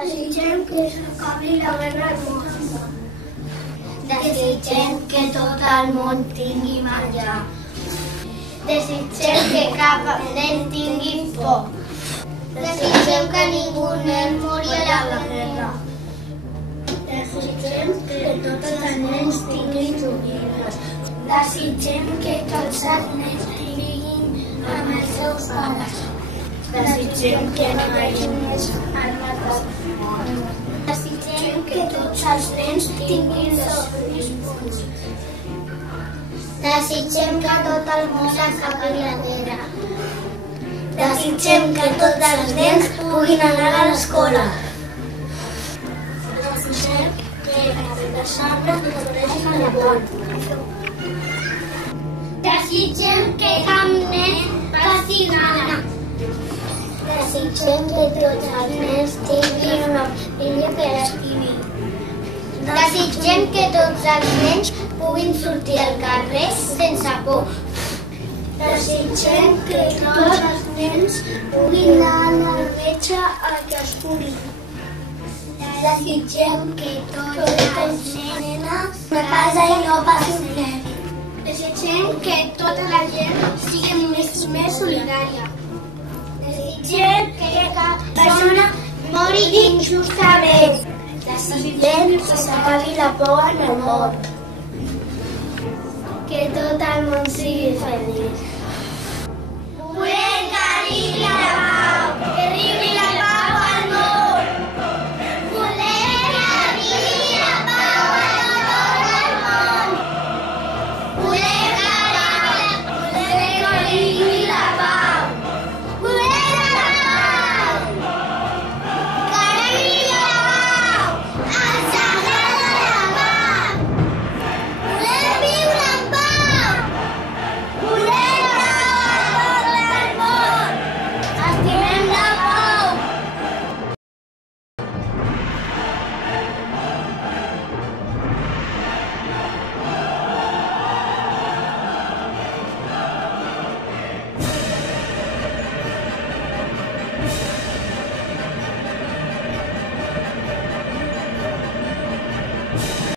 Desitgem que s'acabi la guerra al món. Desitgem que tot el món tingui menjar. Desitgem que cap nen tingui por. Desitgem que ningú nen mori a la guerra. Desitgem que tots els nens tinguin joguines. Desitgem que tots els nens vinguin amb els seus pares. Desitgem que no hi hagi més armes. Desitgem que tots els nens tinguin somnis bons. Desitgem que tot el món s'acabi la guerra. Desitgem que tots els nens puguin anar a l'escola. Desitgem que les arbres floreixin a la pont. Desitgem que cap nen passi gana. Desitgem que tots els nens tinguin una família que l'estimi. Desitgem que tots els nens puguin sortir al carrer sense por. Desitgem que tots els nens puguin anar al metge el que es pugui. Desitgem que tots els nens a casa i no passin res. Desitgem que tota la gent sigui més solidària. Desitgem que cap persona mori injustament. Desitgem que s'acabi la por en el món. Que tot el món sigui feliç. Volem que arribi la pau, que arribi